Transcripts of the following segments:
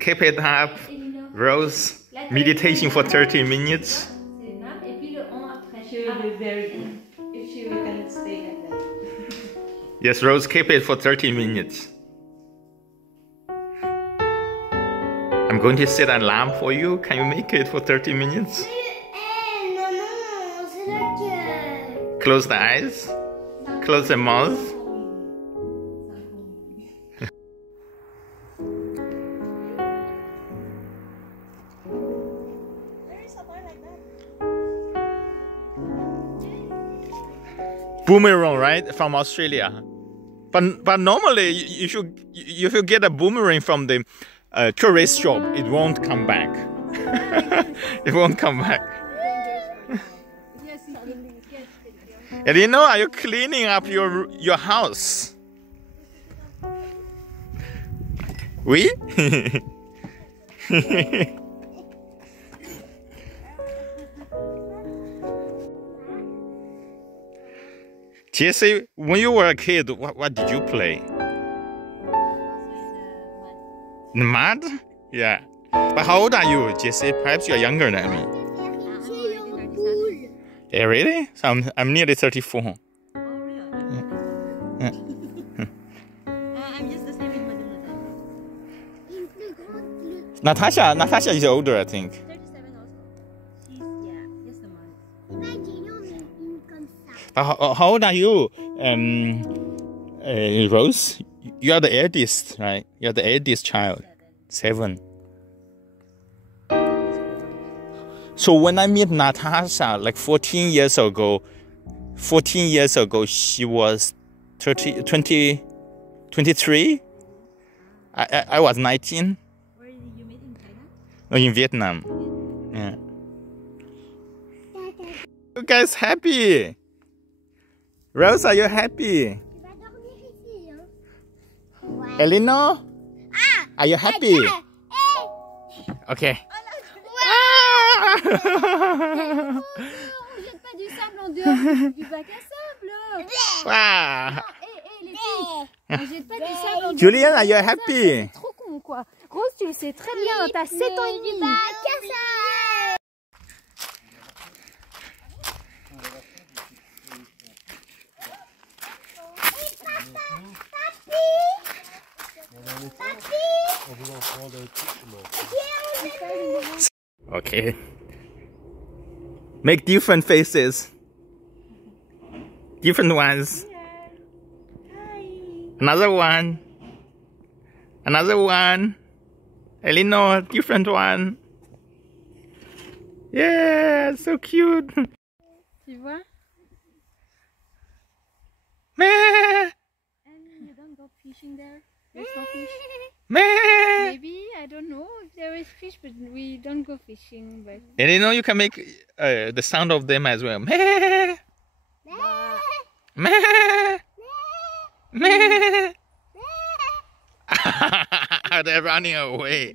Keep it up. Rose, meditation for 30 minutes. If she can stay like that. Yes, Rose, keep it for 30 minutes. I'm going to set an alarm for you. Can you make it for 30 minutes? Close the eyes. Close the mouth. Boomerang, right? From Australia. But normally you should get a boomerang from the tourist shop. It won't come back. It won't come back. Elino, are you cleaning up your house? Oui? Jesse, when you were a kid, what did you play? In the mud? Yeah. But how old are you, Jesse? Perhaps you're younger than me. Yeah, really? So I'm nearly 34. Oh, really? Yeah. I'm just the same with Madonna. Natasha is older, I think. 37 also. She's, yeah, just a month. But how old are you, Rose? You are the eldest, right? You're the eldest child. 7. So when I met Natasha, like 14 years ago, she was 23. I was 19. Where did you meet, in China? No, in Vietnam. Yeah. You guys happy? Rose, are you happy? Elino? Are you happy? Okay. On jette pas du sable en dehors du bac à sable. Wow. Les filles, on jette pas du sable en dehors. Julian, are you happy? C'est trop con quoi. Rose, tu le sais très bien, t'as 7 ans et demi. Okay. Make different faces. Different ones. Another one. Another one. Elinor, different one. Yeah, so cute. Tu vois? Meh. And you don't go fishing there? There's no fish? Meh. Maybe, I don't know if there is fish, but we don't go fishing. But Elinor, you can make the sound of them as well. Meh. Meh. Meh. They're running away.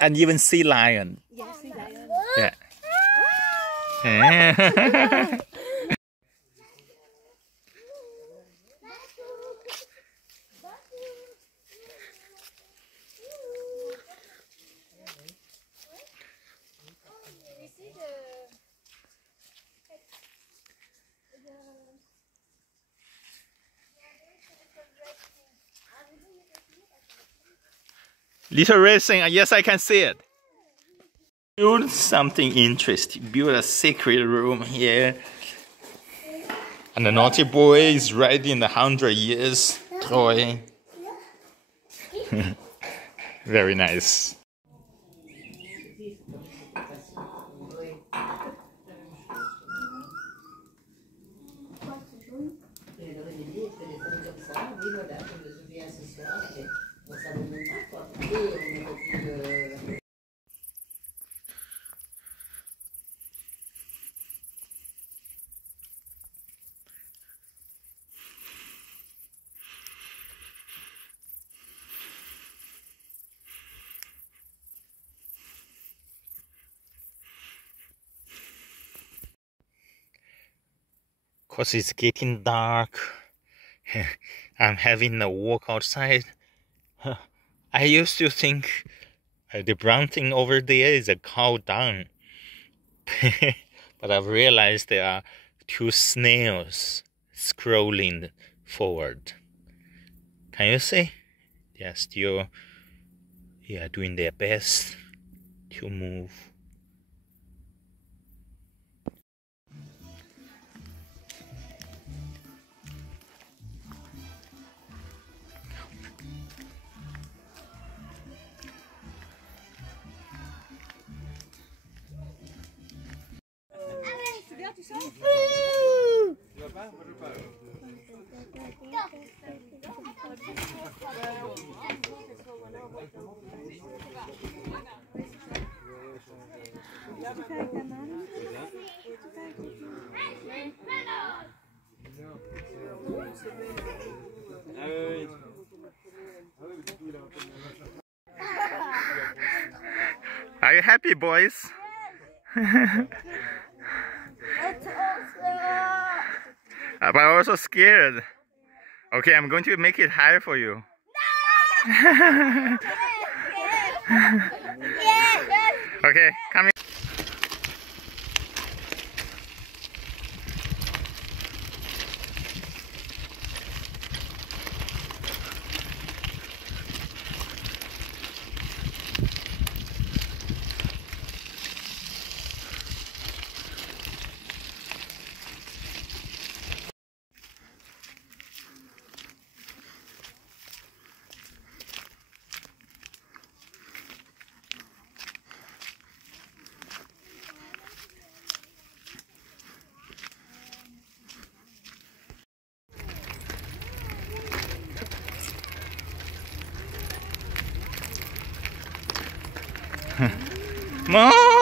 And even sea lion. yeah, sea lion. Yeah. Little racing, yes, I can see it. Build something interesting. Build a secret room here. And the naughty boy is ready in the 100 years toy. Very nice. Cause it's getting dark. I'm having a walk outside. I used to think the brown thing over there is a cow dung. But I've realized there are two snails scrolling forward. Can you see? They're still doing their best to move. Are you happy, boys? But I'm also scared. Okay, I'm going to make it higher for you. Okay, come here. Mom!